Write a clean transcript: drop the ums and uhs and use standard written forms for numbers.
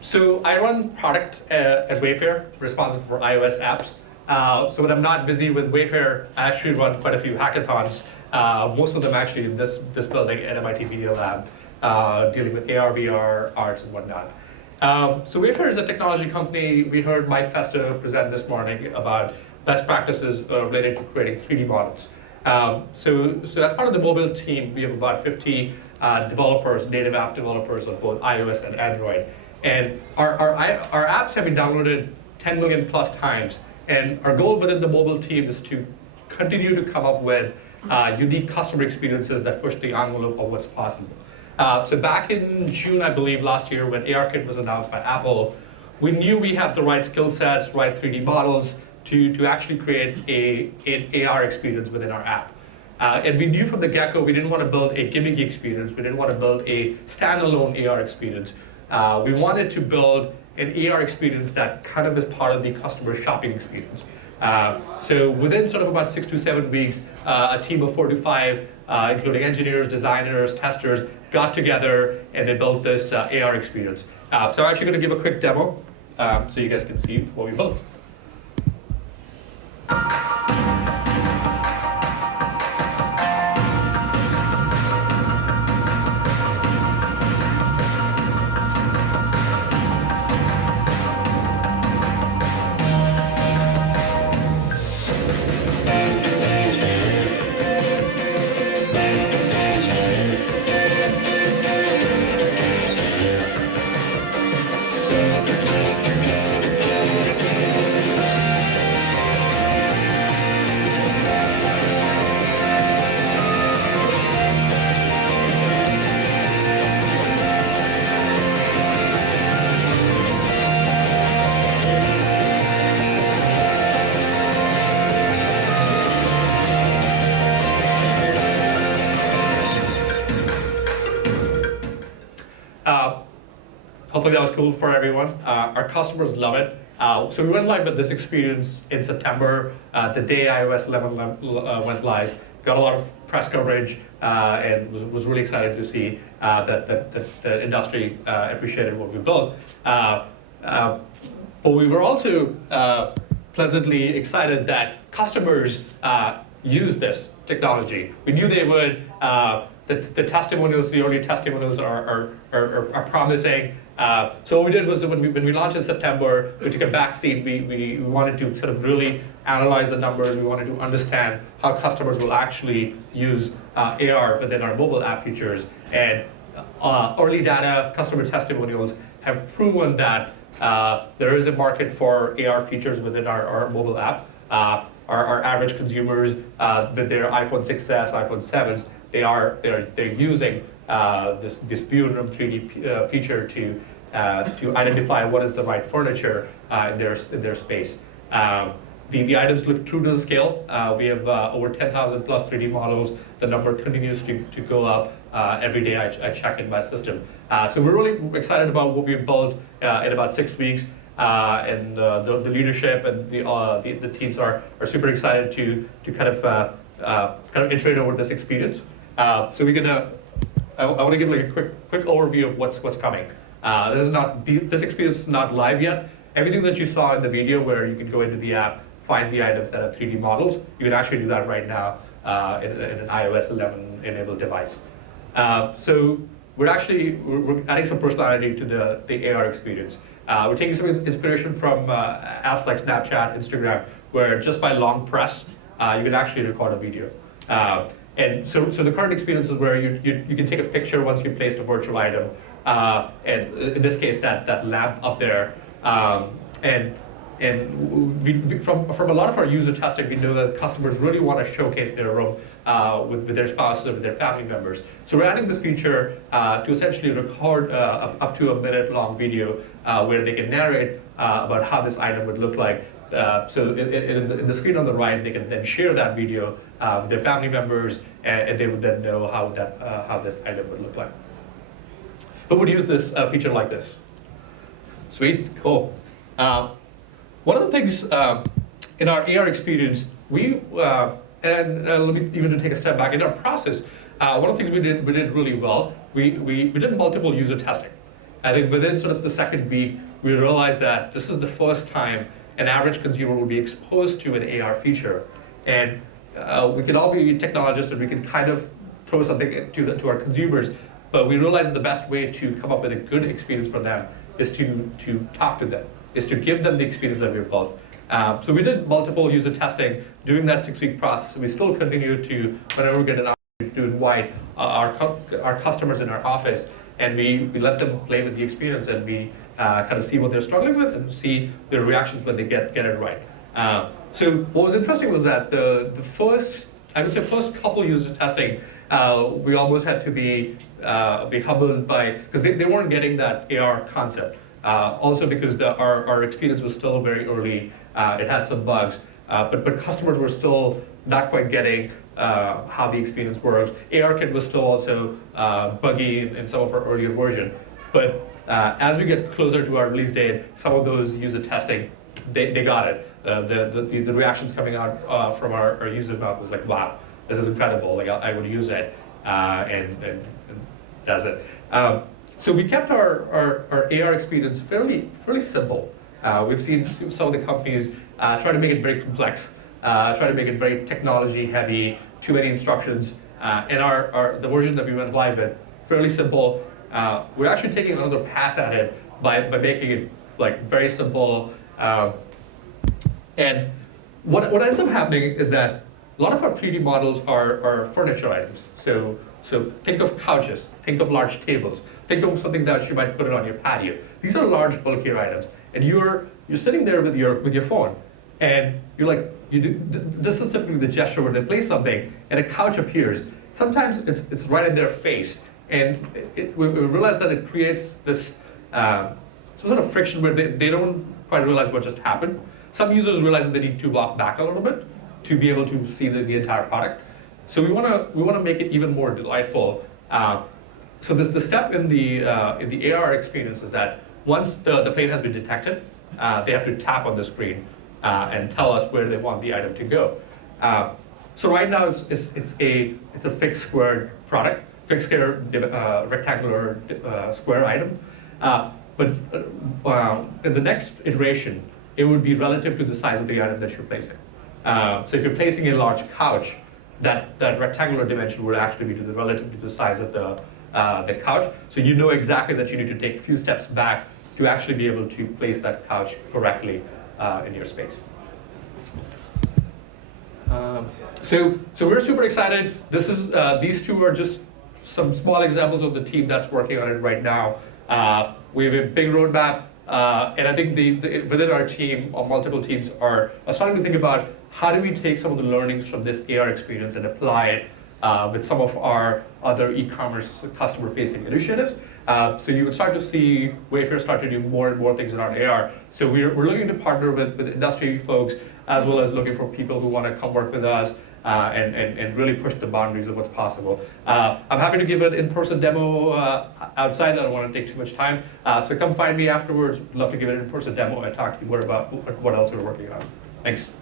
So I run product at Wayfair, responsible for iOS apps. So when I'm not busy with Wayfair, I actually run quite a few hackathons. Most of them actually in this building at MIT Media Lab, dealing with AR, VR, arts, and whatnot. So Wayfair is a technology company. We heard Mike Festa present this morning about best practices related to creating 3D models. So as part of the mobile team, we have about 50 developers, native app developers on both iOS and Android. And our apps have been downloaded 10 million plus times. And our goal within the mobile team is to continue to come up with unique customer experiences that push the envelope of what's possible. So back in June, I believe, last year, when ARKit was announced by Apple, we knew we had the right skill sets, right 3D models to actually create an AR experience within our app. And we knew from the get-go we didn't want to build a gimmicky experience. We didn't want to build a standalone AR experience. We wanted to build an AR experience that kind of is part of the customer shopping experience. So within sort of about 6 to 7 weeks, a team of 4 to 5, including engineers, designers, testers, got together and they built this AR experience. So I'm actually going to give a quick demo so you guys can see what we built. Hopefully that was cool for everyone. Our customers love it. So we went live with this experience in September, the day iOS 11 went live. Got a lot of press coverage and was really excited to see that the industry appreciated what we built. But we were also pleasantly excited that customers use this technology. We knew they would. The testimonials, the early testimonials are promising. So what we did was when we launched in September, we took a backseat. We wanted to sort of really analyze the numbers. We wanted to understand how customers will actually use AR within our mobile app features. And early data, customer testimonials have proven that there is a market for AR features within our mobile app. Our average consumers with their iPhone 6s, iPhone 7s, they're using this view room 3D feature to identify what is the right furniture in their space. The items look true to the scale. We have over 10,000 plus 3D models. The number continues to go up every day. I check in my system. So we're really excited about what we've built in about 6 weeks. And the leadership and the teams are super excited to kind of iterate over this experience. So we're gonna. I want to give like a quick overview of what's coming. This experience is not live yet. Everything that you saw in the video, where you can go into the app, find the items that have 3D models, you can actually do that right now in an iOS 11 enabled device. So we're adding some personality to the AR experience. We're taking some inspiration from apps like Snapchat, Instagram, where just by long press, you can actually record a video. And so the current experience is where you can take a picture once you placed a virtual item, and in this case, that lamp up there. And from a lot of our user testing, we know that customers really want to showcase their room with their spouses or with their family members. So we're adding this feature to essentially record up to a minute-long video where they can narrate about how this item would look like. So in the screen on the right, they can then share that video with their family members, and they would then know how this item would look like. Who would use this feature like this? Sweet, cool. One of the things in our AR experience, and let me even take a step back in our process. One of the things we did really well. We did multiple user testing. I think within sort of the second week, we realized that this is the first time an average consumer will be exposed to an AR feature. And we can all be technologists and we can kind of throw something to our consumers, but we realized that the best way to come up with a good experience for them is to talk to them, is to give them the experience that we've built. So we did multiple user testing during that 6-week process. We still continue to, whenever we get an opportunity, to invite our customers in our office, and we let them play with the experience, and we kind of see what they're struggling with and see their reactions when they get it right. So what was interesting was that the first couple users testing, we almost had to be humbled by, because they weren't getting that AR concept. Also because our experience was still very early, it had some bugs, but customers were still not quite getting how the experience works. ARKit was still also buggy in some of our earlier version, but as we get closer to our release date, some of those user testing, they got it. The reactions coming out from our users' mouth was like, wow, this is incredible, like I would use it, and that's it. So we kept our AR experience fairly simple. We've seen some of the companies try to make it very complex, try to make it very technology heavy, too many instructions. And the version that we went live with, fairly simple. We're actually taking another pass at it by making it like very simple. And what ends up happening is that a lot of our 3D models are furniture items. So think of couches, think of large tables, think of something that you might put it on your patio. These are large, bulkier items, and you're sitting there with your phone, and you're like, this is typically the gesture where they place something, and a couch appears. Sometimes it's right in their face, and we realize that it creates this some sort of friction where they don't quite realize what just happened. Some users realize that they need to walk back a little bit to be able to see the entire product. So we want to make it even more delightful. So the step in the AR experience is that once the plane has been detected, they have to tap on the screen and tell us where they want the item to go. So right now it's a fixed square product, fixed square rectangular square item. But in the next iteration, it would be relative to the size of the item that you're placing. So if you're placing a large couch, that rectangular dimension would actually be relative to the size of the couch. So you know exactly that you need to take a few steps back to actually be able to place that couch correctly in your space. So we're super excited. These two are just some small examples of the team that's working on it right now. We have a big roadmap, and I think within our team, or multiple teams, are starting to think about how do we take some of the learnings from this AR experience and apply it with some of our other e-commerce customer-facing initiatives. So you would start to see Wayfair start to do more and more things around AR. So we're looking to partner with industry folks, as well as looking for people who want to come work with us and really push the boundaries of what's possible. I'm happy to give an in-person demo outside. I don't want to take too much time. So come find me afterwards. I'd love to give an in-person demo and talk to you more about what else we're working on. Thanks.